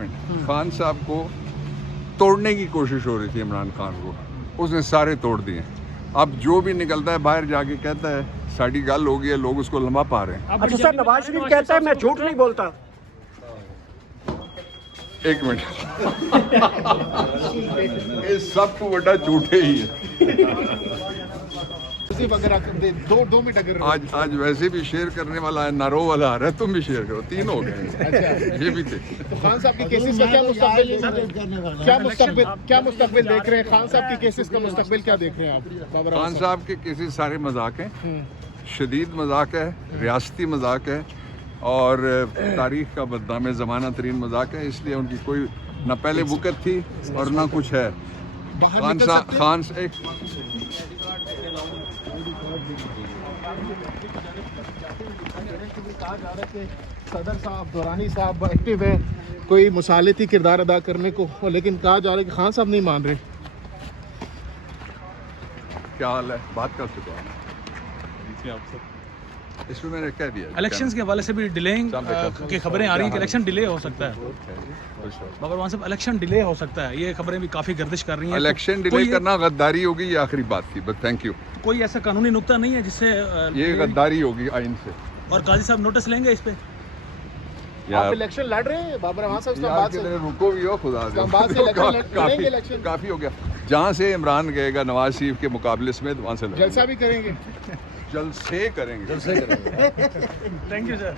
Minute, Khan साहब को तोड़ने की कोशिश हो रही थी इमरान खान को, उसने सारे तोड़ दिए। अब जो भी निकलता है बाहर जाके कहता है साड़ी गल हो गई है, लोग उसको लंबा पा रहे हैं। अच्छा सर, नवाज शरीफ कहता है मैं झूठ नहीं बोलता। एक मिनट ये सब तो बड़ा झूठे ही है। दो मिनट अगर आज वैसे भी शेयर करने वाला है, नारो वाला आ रहा है, तुम भी शेयर करो, तीन हो गए। ये भी थे। तो खान साहब के केसेस का क्या मुस्तकबिल देख रहे हैं? खान साहब के केसेस का मुस्तकबिल क्या देख रहे हैं आप? खान साहब के केसेस सारे मजाक हैं, शदीद मजाक है, रियासती मजाक है और तारीख का बदनाम ज़माना तरीन मजाक है। इसलिए उनकी कोई न पहले बुकत थी और ना कुछ है। खान एक कहा जा रहा है कि सदर साहब, दुरानी साहब एक्टिव है कोई मुसालिती किरदार अदा करने को, लेकिन कहा जा रहा है कि खान साहब नहीं मान रहे। क्या हाल है, बात कर चुका हूँ इसमें, मैंने कह दिया। इलेक्शंस के हवाले से भी डिलेइंग की खबरें आ रही हैं कि इलेक्शन डिले हो सकता है। बाबर मान साहब, इलेक्शन डिले हो सकता है, ये खबरें भी काफ़ी गर्दिश कर रही हैं। इलेक्शन डिले करना गद्दारी होगी, ये आखिरी बात थी, बस थैंक यू। कोई ऐसा कानूनी नुक्ता नहीं है जिससे ये गद्दारी होगी आइन से। और काजी साहब नोटिस लेंगे इस पे? आप इलेक्शन लड़ रहे हैं बाबर अमान साहब, बात से रुको भी हो खुदा दे, काफी हो गया। जहाँ से इमरान गएगा नवाज शरीफ के मुकाबले में, वहाँ से जलसा भी करेंगे, जलसे करेंगे। Thank you sir.